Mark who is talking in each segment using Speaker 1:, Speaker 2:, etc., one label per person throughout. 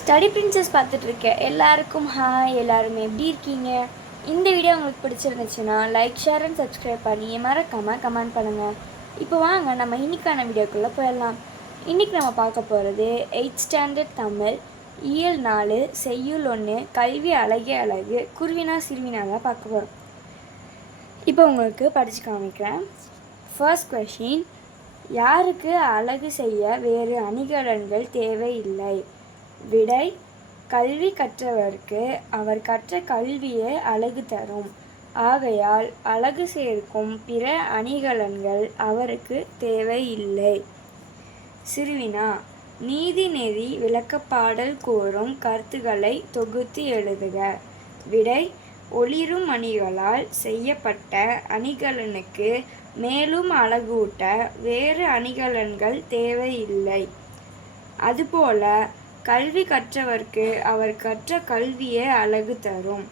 Speaker 1: study princess பார்த்துட்ருக்கேன் எல்லாருக்கும் hi எல்லாருமே எப்படி இருக்கீங்க இந்த வீடியோ உங்களுக்கு பிடிச்சிருந்துச்சுன்னா லைக் ஷேர் அண்ட் சப்ஸ்கிரைப் பண்ணி மறக்காமல் கமெண்ட் பண்ணுங்கள் இப்போ வாங்க நம்ம இன்னைக்கான வீடியோக்குள்ளே போயிடலாம் இன்றைக்கி நம்ம பார்க்க போகிறது எயிட் ஸ்டாண்டர்ட் தமிழ் இயல் நாலு செய்யுள் ஒன்று கல்வி அழகிய அழகு குருவினா சிறுவினா தான் பார்க்க போகிறோம் இப்போ உங்களுக்கு படித்து காமிக்கிறேன் ஃபர்ஸ்ட் கொஷின் யாருக்கு அழகு செய்ய வேறு அணிகலன்கள் தேவையில்லை விடை கல்வி கற்றவர்க்கு அவர் கற்ற கல்வியே அழகு தரும் ஆகையால் அழகு சேர்க்கும் பிற அணிகலன்கள் அவருக்கு தேவையில்லை சிறுவினா நீதிநெறி விளக்கப்பாடல் கோரும் கருத்துக்களை தொகுத்து எழுதுக விடை ஒளிரும் அணிகளால் செய்யப்பட்ட அணிகலனுக்கு மேலும் அழகூட்ட வேறு அணிகலன்கள் தேவையில்லை அதுபோல கல்வி கற்றவர்க்கு அவர் கற்ற கல்வியே அழகு தரும்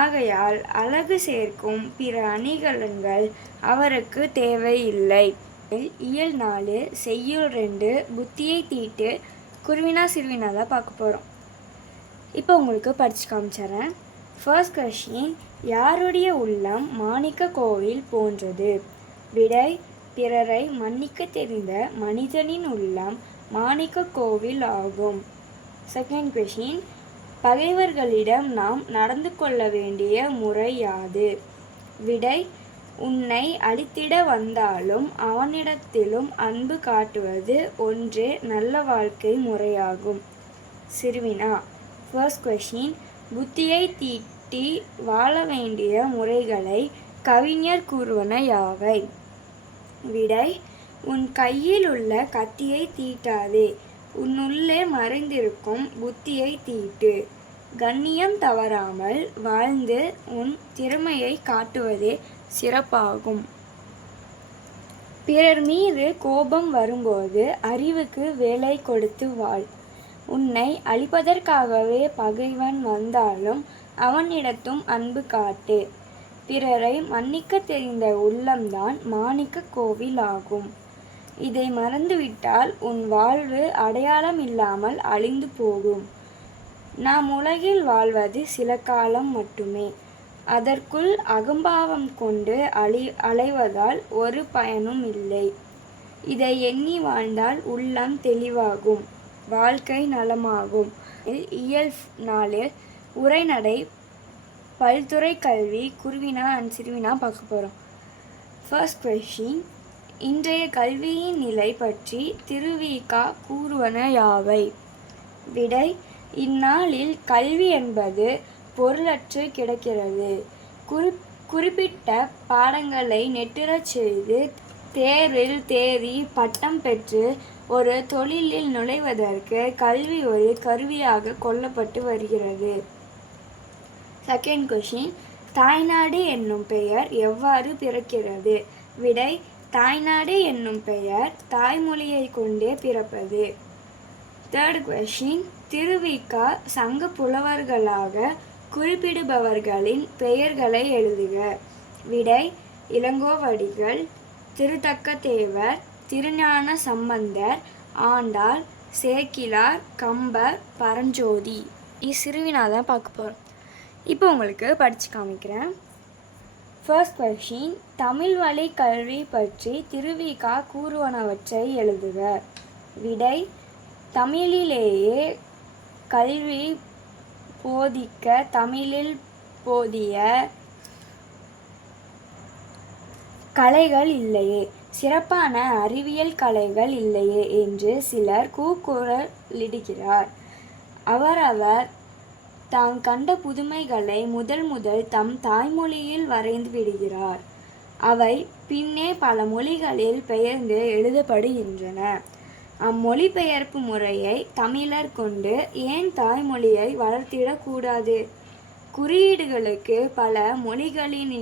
Speaker 1: ஆகையால் அழகு சேர்க்கும் பிற அணிகலன்கள் அவருக்கு தேவையில்லை இயல் நாலு செய்யுள் ரெண்டு புத்தியை தீட்டு குருவினா சிறுவினா தான் பார்க்க போகிறோம் இப்போ உங்களுக்கு படித்து காமிச்சறேன் ஃபர்ஸ்ட் கொஷின் யாருடைய உள்ளம் மாணிக்க கோவில் போன்றது விடை பிறரை மன்னிக்க தெரிந்த மனிதனின் உள்ளம் மாணிக்க கோவில் ஆகும் செகண்ட் கொஷின் பகைவர்களிடம் நாம் நடந்து கொள்ள வேண்டிய முறை யாது விடை உன்னை அழித்திட வந்தாலும் அவனிடத்திலும் அன்பு காட்டுவது ஒன்றே நல்ல வாழ்க்கை முறையாகும் சிறுவினா ஃபர்ஸ்ட் கொஷின் புத்தியை தீட்டி வாழ வேண்டிய முறைகளை கவிஞர் கூறுவன யாவை விடை உன் கையில் உள்ள கத்தியை தீட்டாதே உன்னுள்ளே மறைந்திருக்கும் புத்தியை தீட்டு கண்ணியம் தவறாமல் வாழ்ந்து உன் திறமையை காட்டுவதே சிறப்பாகும் பிறர் மீது கோபம் வரும்போது அறிவுக்கு வேலை கொடுத்து வாழ் உன்னை அழிப்பதற்காகவே பகைவன் வந்தாலும் அவனிடத்தும் அன்பு காட்டு பிறரை மன்னிக்க தெரிந்த உள்ளம்தான் மாணிக்க கோவிலாகும் ஆகும் இதை மறந்துவிட்டால் உன் வாழ்வு அடையாளம் இல்லாமல் அழிந்து போகும் நாம் உலகில் வாழ்வது சில காலம் மட்டுமே அதற்குள் அகம்பாவம் கொண்டு அழி அலைவதால் ஒரு பயனும் இல்லை இதை எண்ணி வாழ்ந்தால் உள்ளம் தெளிவாகும் வாழ்க்கை நலமாகும் இயல் நாளில் உரைநடை பல்துறை கல்வி குருவினா அண்ட் சிறுவினா பார்க்க போகிறோம் ஃபர்ஸ்ட் கொஷின் இன்றைய கல்வியின் நிலை பற்றி திருவிகா கூறுவன யாவை விடை இந்நாளில் கல்வி என்பது பொருளற்று கிடக்கிறது குறி குறிப்பிட்ட பாடங்களை நெட்டிரச் செய்து தேரில் தேறி பட்டம் பெற்று ஒரு தொழிலில் நுழைவதற்கு கல்வி ஒரு கருவியாக கொல்லப்பட்டு வருகிறது செகண்ட் கொஷின் தாய்நாடு என்னும் பெயர் எவ்வாறு பிறக்கிறது விடை தாய்நாடு என்னும் பெயர் தாய்மொழியை கொண்டே பிறப்பது தேர்ட் கொஷின் திருவிக்கா சங்க புலவர்களாக குறிப்பிடுபவர்களின் பெயர்களை எழுதுக விடை இளங்கோவடிகள் திருத்தக்க தேவர் திருஞான சம்பந்தர் ஆண்டாள் சேக்கிலார் கம்பர் பரஞ்சோதி இச்சிறுவினாதான் சிறுவினா பார்க்க போகிறோம் இப்போ உங்களுக்கு படித்து காமிக்கிறேன் ஃபர்ஸ்ட் கொஷின் தமிழ் வழி கல்வி பற்றி திருவிகா கூறுவனவற்றை எழுதுக விடை தமிழிலேயே கல்வி போதிக்க தமிழில் போதிய கலைகள் இல்லையே சிறப்பான அறிவியல் கலைகள் இல்லையே என்று சிலர் கூக்குரலிடுகிறார் அவரவர் தாம் கண்ட புதுமைகளை முதல் முதல் தம் தாய்மொழியில் வரைந்து விடுகிறார் அவை பின்னே பல மொழிகளில் பெயர்ந்து எழுதப்படுகின்றன அம்மொழிபெயர்ப்பு முறையை தமிழர் கொண்டு ஏன் தாய்மொழியை வளர்த்திடக்கூடாது குறியீடுகளுக்கு பல மொழிகளில்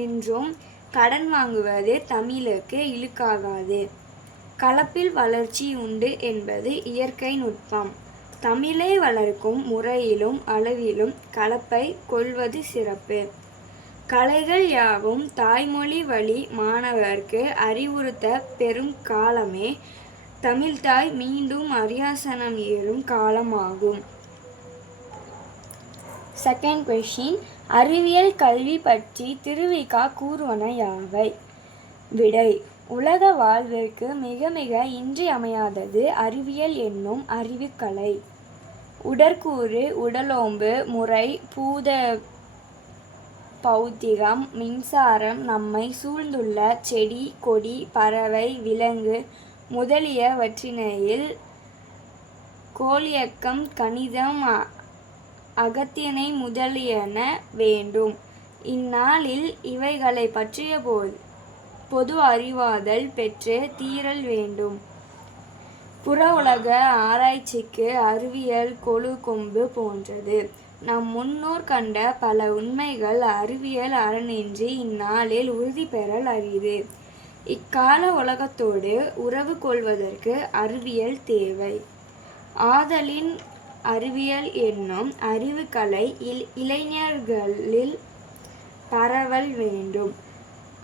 Speaker 1: நின்றும் கடன் வாங்குவது தமிழுக்கு இழுக்காகாது கலப்பில் வளர்ச்சி உண்டு என்பது இயற்கை நுட்பம் தமிழே வளர்க்கும் முறையிலும் அளவிலும் கலப்பை கொள்வது சிறப்பு கலைகள் யாவும் தாய்மொழி வழி மாணவர்க்கு அறிவுறுத்த பெரும் காலமே தமிழ்தாய் மீண்டும் அரியாசனம் ஏறும் காலமாகும் செகண்ட் கொஷின் அறிவியல் கல்வி பற்றி திருவிகா கூறுவன யாவை விடை உலக வாழ்விற்கு மிக மிக இன்றியமையாதது அறிவியல் என்னும் அறிவுக்கலை உடற்கூறு உடலோம்பு முறை பூத பௌத்திகம் மின்சாரம் நம்மை சூழ்ந்துள்ள செடி கொடி பறவை விலங்கு முதலியவற்றினையில் கோழியக்கம் கணிதம் அகத்தியனை முதலியன வேண்டும் இந்நாளில் இவைகளை பற்றிய போது பொது அறிவாதல் பெற்று தீரல் வேண்டும் புற உலக ஆராய்ச்சிக்கு அறிவியல் கொழு கொம்பு போன்றது நம் முன்னோர் கண்ட பல உண்மைகள் அறிவியல் அரணின்றி இந்நாளில் உறுதி பெறல் அறிவு இக்கால உலகத்தோடு உறவு கொள்வதற்கு அறிவியல் தேவை ஆதலின் அறிவியல் என்னும் அறிவுக்கலை இல் இளைஞர்களில் பரவல் வேண்டும்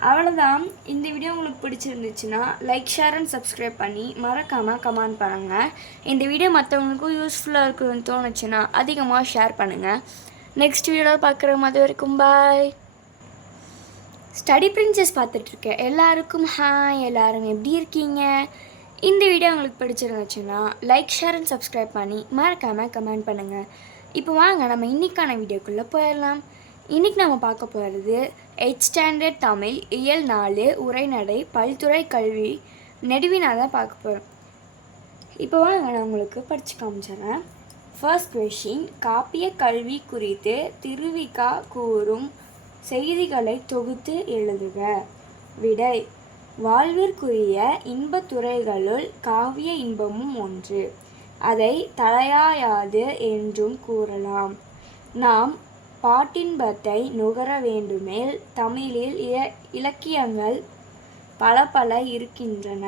Speaker 1: அவ்வளோதான் இந்த வீடியோ உங்களுக்கு பிடிச்சிருந்துச்சுன்னா லைக் ஷேர் அண்ட் சப்ஸ்கிரைப் பண்ணி மறக்காமல் கமெண்ட் பண்ணுங்கள் இந்த வீடியோ மற்றவங்களுக்கும் யூஸ்ஃபுல்லாக இருக்குன்னு தோணுச்சுன்னா அதிகமாக ஷேர் பண்ணுங்கள் நெக்ஸ்ட் வீடியோவில் பார்க்குற மாதிரி வரைக்கும் பாய் ஸ்டடி பிரின்சஸ் பார்த்துட்ருக்கேன் எல்லாருக்கும் ஹாய் எல்லோரும் எப்படி இருக்கீங்க இந்த வீடியோ உங்களுக்கு பிடிச்சிருந்துச்சுன்னா லைக் ஷேர் அண்ட் சப்ஸ்கிரைப் பண்ணி மறக்காமல் கமெண்ட் பண்ணுங்கள் இப்போ வாங்க நம்ம இன்றைக்கான வீடியோக்குள்ளே போயிடலாம் இன்றைக்கி நம்ம பார்க்க போகிறது எயிட் ஸ்டாண்டர்ட் தமிழ் இயல் நாலு உரைநடை பல்துறை கல்வி நெடுவினாக தான் பார்க்க போகிறோம் இப்போ வாங்க நான் உங்களுக்கு படித்து காமிச்சிடறேன் ஃபர்ஸ்ட் கொஷின் காப்பிய கல்வி குறித்து திருவிக்கா கூறும் செய்திகளை தொகுத்து எழுதுக விடை வாழ்விற்குரிய இன்பத்துறைகளுள் காவிய இன்பமும் ஒன்று அதை தலையாயாது என்றும் கூறலாம் நாம் பாட்டின்பத்தை நுகர வேண்டுமேல் தமிழில் இலக்கியங்கள் பல பல இருக்கின்றன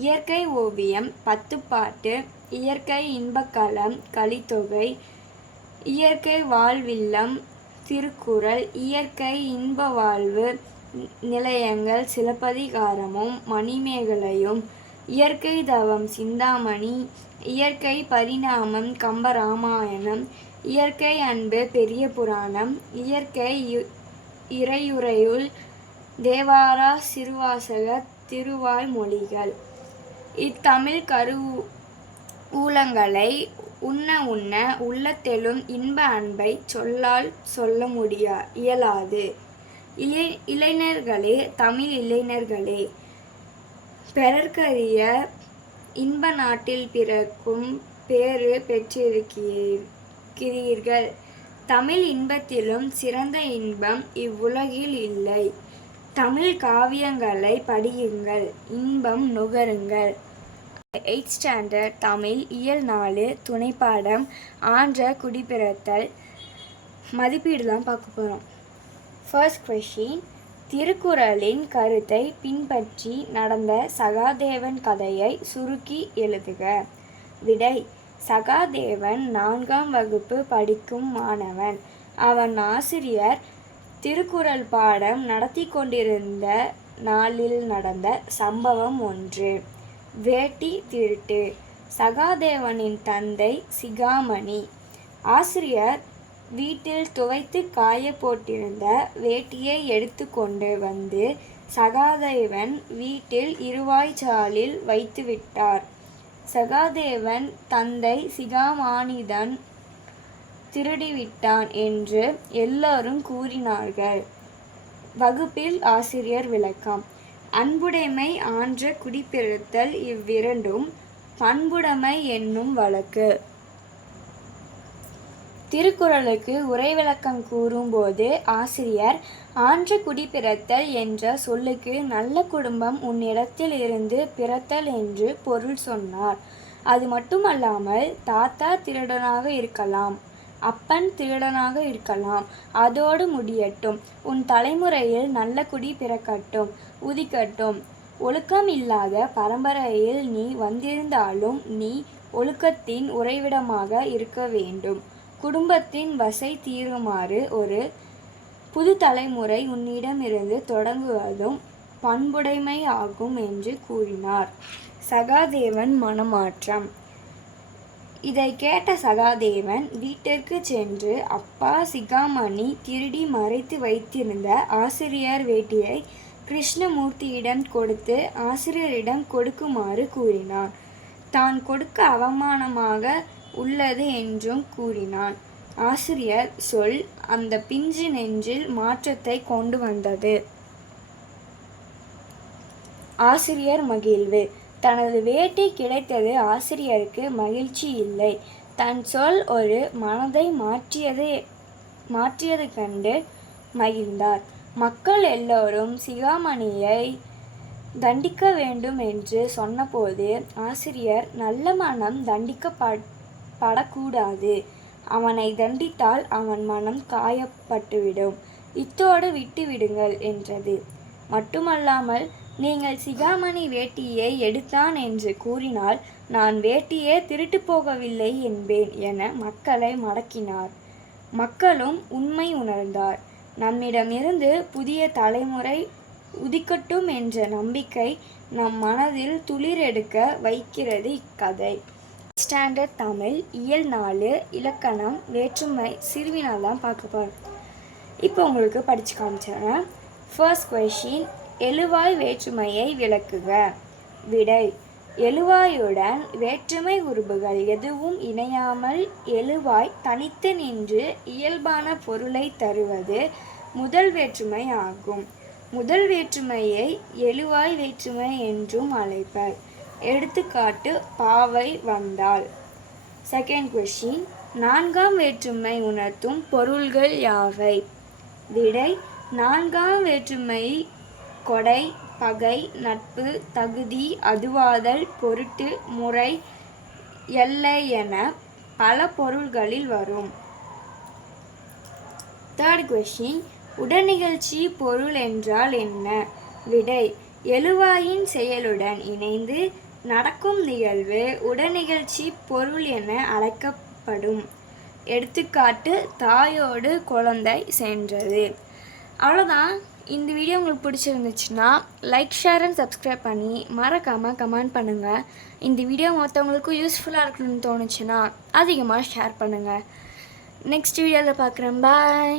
Speaker 1: இயற்கை ஓவியம் பத்துப்பாட்டு இயற்கை இன்பக்கலம் கலித்தொகை இயற்கை வாழ்வில்லம் திருக்குறள் இயற்கை இன்ப வாழ்வு நிலையங்கள் சிலப்பதிகாரமும் மணிமேகலையும் இயற்கை தவம் சிந்தாமணி இயற்கை பரிணாமம் கம்பராமாயணம் இயற்கை அன்பு பெரிய புராணம் இயற்கை இறையுறையுள் தேவாரா சிறுவாசக திருவாய்மொழிகள் இத்தமிழ் கரு ஊலங்களை உண்ண உண்ண உள்ளத்தெழும் இன்ப அன்பை சொல்லால் சொல்ல முடியா இயலாது இளை இளைஞர்களே தமிழ் இளைஞர்களே பெறற்கரிய இன்ப நாட்டில் பிறக்கும் பேறு பெற்றிருக்கிறேன் இருக்கிறீர்கள் தமிழ் இன்பத்திலும் சிறந்த இன்பம் இவ்வுலகில் இல்லை தமிழ் காவியங்களை படியுங்கள் இன்பம் நுகருங்கள் எயிட் ஸ்டாண்டர்ட் தமிழ் இயல் நாலு துணைப்பாடம் ஆன்ற குடிபிறத்தல் மதிப்பீடு தான் பார்க்க போகிறோம் ஃபர்ஸ்ட் கொஷின் திருக்குறளின் கருத்தை பின்பற்றி நடந்த சகாதேவன் கதையை சுருக்கி எழுதுக விடை சகாதேவன் நான்காம் வகுப்பு படிக்கும் மாணவன் அவன் ஆசிரியர் திருக்குறள் பாடம் நடத்தி கொண்டிருந்த நாளில் நடந்த சம்பவம் ஒன்று வேட்டி திருட்டு சகாதேவனின் தந்தை சிகாமணி ஆசிரியர் வீட்டில் துவைத்து காய போட்டிருந்த வேட்டியை எடுத்து கொண்டு வந்து சகாதேவன் வீட்டில் இருவாய்ச்சாலில் வைத்து விட்டார் சகாதேவன் தந்தை சிகாமானிதன் திருடிவிட்டான் என்று எல்லாரும் கூறினார்கள் வகுப்பில் ஆசிரியர் விளக்கம் அன்புடைமை ஆன்ற குடிப்பிறத்தல் இவ்விரண்டும் பண்புடைமை என்னும் வழக்கு திருக்குறளுக்கு உரை விளக்கம் கூறும்போது ஆசிரியர் ஆன்று குடிப்பிறத்தல் என்ற சொல்லுக்கு நல்ல குடும்பம் உன்னிடத்தில் இருந்து பிறத்தல் என்று பொருள் சொன்னார் அது மட்டுமல்லாமல் தாத்தா திருடனாக இருக்கலாம் அப்பன் திருடனாக இருக்கலாம் அதோடு முடியட்டும் உன் தலைமுறையில் நல்ல குடி பிறக்கட்டும் உதிக்கட்டும் ஒழுக்கம் இல்லாத பரம்பரையில் நீ வந்திருந்தாலும் நீ ஒழுக்கத்தின் உறைவிடமாக இருக்க வேண்டும் குடும்பத்தின் வசை தீருமாறு ஒரு புது தலைமுறை உன்னிடமிருந்து தொடங்குவதும் பண்புடைமை ஆகும் என்று கூறினார் சகாதேவன் மனமாற்றம் இதை கேட்ட சகாதேவன் வீட்டிற்கு சென்று அப்பா சிகாமணி திருடி மறைத்து வைத்திருந்த ஆசிரியர் வேட்டியை கிருஷ்ணமூர்த்தியிடம் கொடுத்து ஆசிரியரிடம் கொடுக்குமாறு கூறினான் தான் கொடுக்க அவமானமாக உள்ளது என்றும் கூறினான் ஆசிரியர் சொல் அந்த பிஞ்சு நெஞ்சில் மாற்றத்தை கொண்டு வந்தது ஆசிரியர் மகிழ்வு தனது வேட்டி கிடைத்தது ஆசிரியருக்கு மகிழ்ச்சி இல்லை தன் சொல் ஒரு மனதை மாற்றியது மாற்றியது கண்டு மகிழ்ந்தார் மக்கள் எல்லோரும் சிகாமணியை தண்டிக்க வேண்டும் என்று சொன்னபோது ஆசிரியர் நல்ல மனம் தண்டிக்கப்பட்ட படக்கூடாது அவனை தண்டித்தால் அவன் மனம் காயப்பட்டுவிடும் இத்தோடு விட்டுவிடுங்கள் என்றது மட்டுமல்லாமல் நீங்கள் சிகாமணி வேட்டியை எடுத்தான் என்று கூறினால் நான் வேட்டியே திருட்டு போகவில்லை என்பேன் என மக்களை மடக்கினார் மக்களும் உண்மை உணர்ந்தார் நம்மிடமிருந்து புதிய தலைமுறை உதிக்கட்டும் என்ற நம்பிக்கை நம் மனதில் துளிரெடுக்க வைக்கிறது இக்கதை ஸ்டாண்டர்ட் தமிழ் இயல் நாலு இலக்கணம் வேற்றுமை சிறுவினால் தான் பார்க்க போகிறோம் இப்போ உங்களுக்கு படித்து காமிச்சேன் ஃபர்ஸ்ட் கொஷின் எழுவாய் வேற்றுமையை விளக்குக விடை எழுவாயுடன் வேற்றுமை உறுப்புகள் எதுவும் இணையாமல் எழுவாய் தனித்து நின்று இயல்பான பொருளை தருவது முதல் வேற்றுமை ஆகும் முதல் வேற்றுமையை எழுவாய் வேற்றுமை என்றும் அழைப்பர் எடுத்துக்காட்டு பாவை வந்தால் செகண்ட் கொஷின் நான்காம் வேற்றுமை உணர்த்தும் பொருள்கள் யாவை விடை நான்காம் வேற்றுமை கொடை பகை நட்பு தகுதி அதுவாதல் பொருட்டு முறை எல்லை என பல பொருள்களில் வரும் தேர்ட் கொஷின் உடல் நிகழ்ச்சி பொருள் என்றால் என்ன விடை எழுவாயின் செயலுடன் இணைந்து நடக்கும் நிகழ்வு உடனிகழ்ச்சி பொருள் என அழைக்கப்படும் எடுத்துக்காட்டு தாயோடு குழந்தை சென்றது அவ்வளோதான் இந்த வீடியோ உங்களுக்கு பிடிச்சிருந்துச்சுன்னா லைக் ஷேர் அண்ட் சப்ஸ்கிரைப் பண்ணி மறக்காமல் கமெண்ட் பண்ணுங்கள் இந்த வீடியோ மற்றவங்களுக்கும் யூஸ்ஃபுல்லாக இருக்கணும்னு தோணுச்சுன்னா அதிகமாக ஷேர் பண்ணுங்கள் நெக்ஸ்ட் வீடியோவில் பார்க்குறேன் பாய்